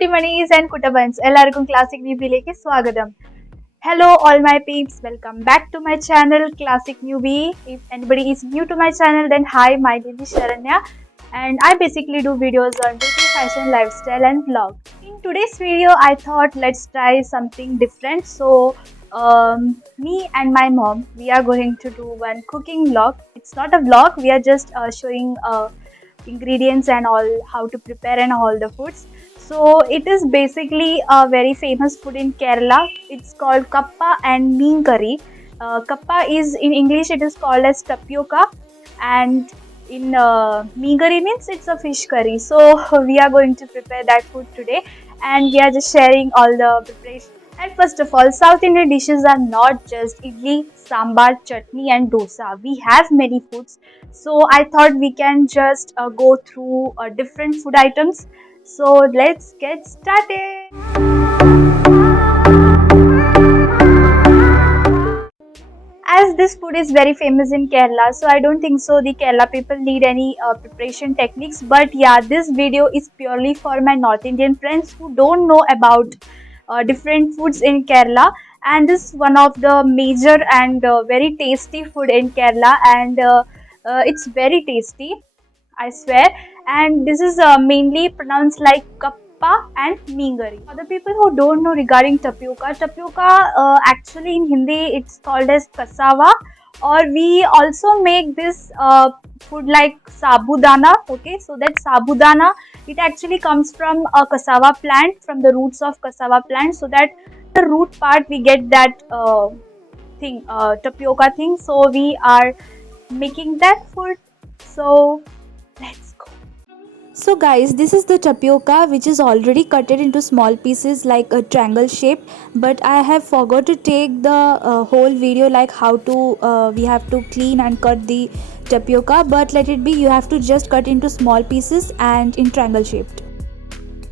കുട്ടിമണീസ് and കുട്ടബൻസ് എല്ലാവർക്കും classic ന്യൂബിയിലേക്ക് സ്വാഗതം. Hello all my peeps, welcome back to my channel Classic Newbie. If anybody is new to my channel, then hi, my name is Sharanya and I basically do videos on beauty, fashion, lifestyle and vlog. In today's video I thought let's try something different. So me and my mom, we are going to do one cooking vlog. It's not a vlog, we are just showing ingredients and all, how to prepare and all the foods. So it is basically a very famous food in Kerala. It's called kappa and mean curry. Kappa is in English it is called as tapioca, and in mean curry means it's a fish curry. So we are going to prepare that food today and we are just sharing all the preparation. And first of all, South Indian dishes are not just idli, sambar, chutney and dosa. We have many foods. So I thought we can just go through different food items. So let's get started. As this food is very famous in Kerala, so I don't think so the Kerala people need any preparation techniques. But yeah, this video is purely for my North Indian friends who don't know about different foods in Kerala. And this is one of the major and very tasty food in Kerala, and it's very tasty, I swear. And this is mainly pronounced like kappa and meengari. For the people who don't know regarding tapioca actually in Hindi it's called as cassava, or we also make this food like sabudana. Okay, so that sabudana, it actually comes from a cassava plant, from the roots of cassava plant. So that the root part we get that thing, tapioca thing. So we are making that food. So let's go. So guys, this is the tapioca which is already cut it into small pieces like a triangle shape, but I have forgot to take the whole video like how to we have to clean and cut the tapioca, but let it be, you have to just cut into small pieces and in triangle shaped.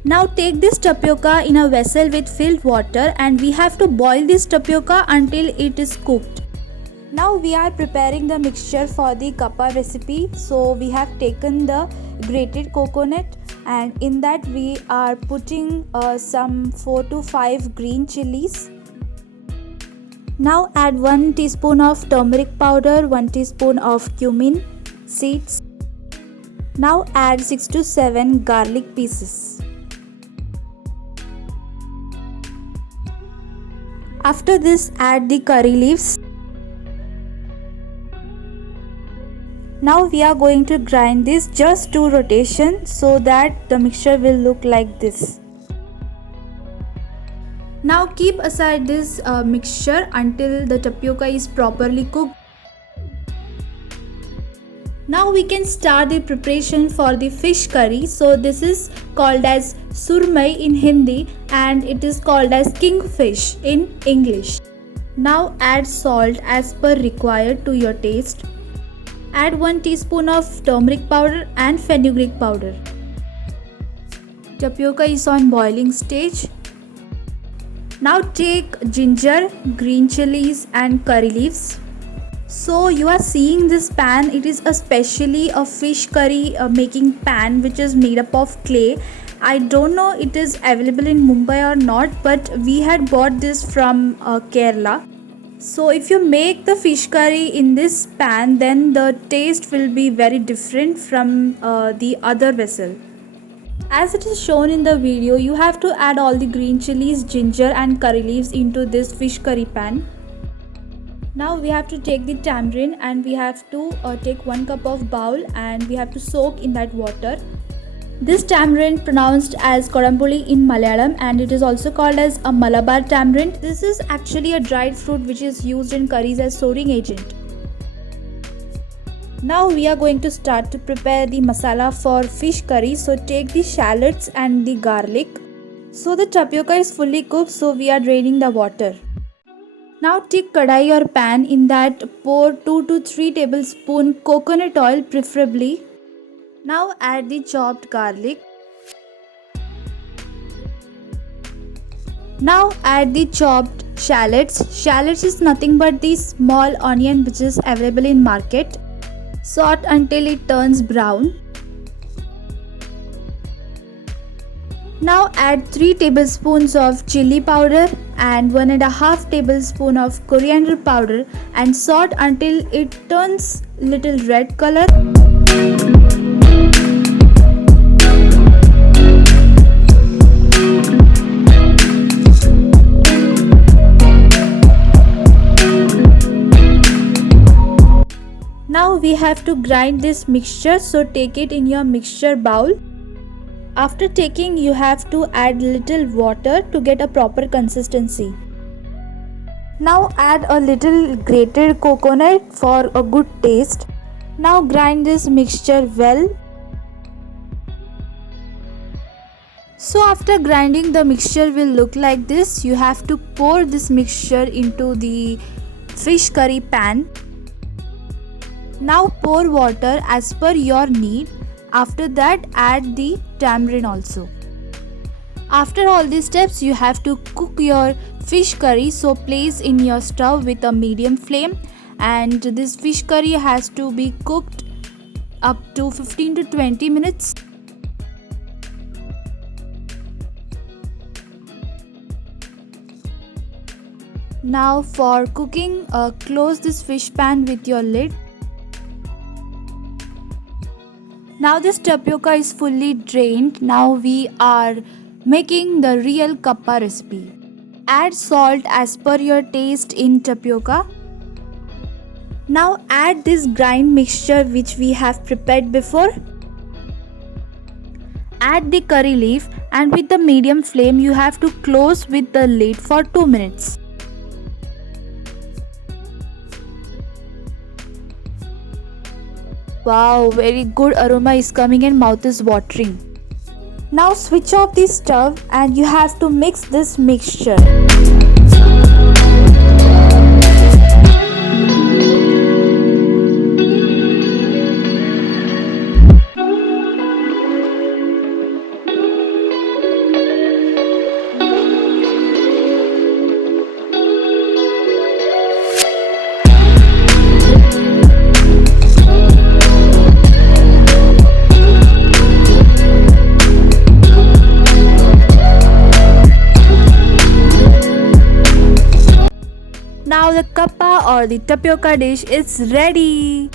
Now take this tapioca in a vessel with filled water and we have to boil this tapioca until it is cooked. Now we are preparing the mixture for the kappa recipe. So we have taken the grated coconut and in that we are putting some 4 to 5 green chilies. Now add 1 teaspoon of turmeric powder, 1 teaspoon of cumin seeds. Now add 6 to 7 garlic pieces. After this, add the curry leaves. Now we are going to grind this just 2 rotations so that the mixture will look like this. Now keep aside this mixture until the tapioca is properly cooked. Now we can start the preparation for the fish curry. So this is called as surmai in Hindi and it is called as kingfish in English. Now add salt as per required to your taste. Add 1 teaspoon of turmeric powder and fenugreek powder. Tapioca is on boiling stage. Now take ginger, green chilies and curry leaves. So you are seeing this pan, it is especially a fish curry making pan which is made up of clay. I don't know it is available in Mumbai or not, but we had bought this from Kerala. So if you make the fish curry in this pan, then the taste will be very different from the other vessel. As it is shown in the video, you have to add all the green chilies, ginger and curry leaves into this fish curry pan. Now we have to take the tamarind and we have to take 1 cup of bowl and we have to soak in that water. This tamarind pronounced as Kodambuli in Malayalam and it is also called as a Malabar tamarind. This is actually a dried fruit which is used in curries as souring agent. Now we are going to start to prepare the masala for fish curry. So take the shallots and the garlic. So the tapioca is fully cooked, so we are draining the water. Now take kadai or pan, in that pour 2 to 3 tablespoon coconut oil preferably. Now add the chopped garlic. Now add the chopped shallots. Shallots is nothing but the small onion which is available in market. Saute until it turns brown. Now add 3 tablespoons of chili powder and 1.5 tablespoon of coriander powder and saute until it turns little red color. Now we have to grind this mixture, so take it in your mixture bowl. After taking, you have to add little water to get a proper consistency. Now add a little grated coconut for a good taste. Now grind this mixture well. So after grinding, the mixture will look like this. You have to pour this mixture into the fish curry pan. Now pour water as per your need. After that, add the tamarind also. After all these steps, you have to cook your fish curry, so place in your stove with a medium flame, and this fish curry has to be cooked up to 15 to 20 minutes. Now for cooking, close this fish pan with your lid. Now this tapioca is fully drained. Now we are making the real kappa recipe. Add salt as per your taste in tapioca. Now add this grind mixture which we have prepared before. Add the curry leaf, and with the medium flame you have to close with the lid for 2 minutes. Wow, very good aroma is coming and mouth is watering. Now switch off the stove and you have to mix this mixture. Now the kappa or the tapioca dish is ready.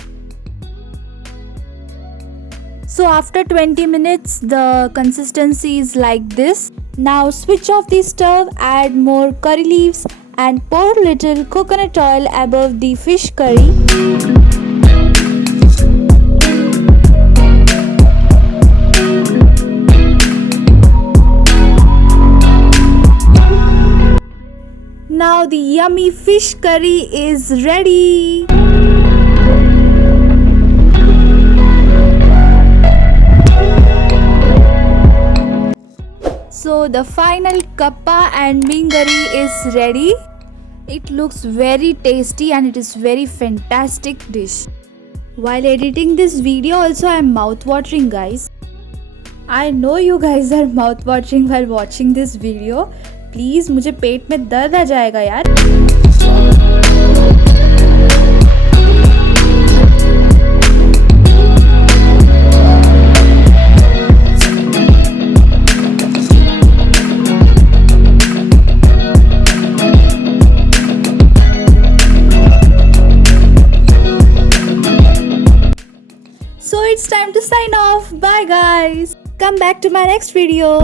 So after 20 minutes the consistency is like this. Now switch off the stove, add more curry leaves and pour little coconut oil above the fish curry. Now the yummy fish curry is ready. So the final kappa and meen curry is ready. It looks very tasty and it is very fantastic dish. While editing this video also I am mouth watering, guys. I know you guys are mouth watering while watching this video. Please मुझे पेट में दर्द आ जाएगा यार. So it's time to sign off. Bye guys. Come back to my next video.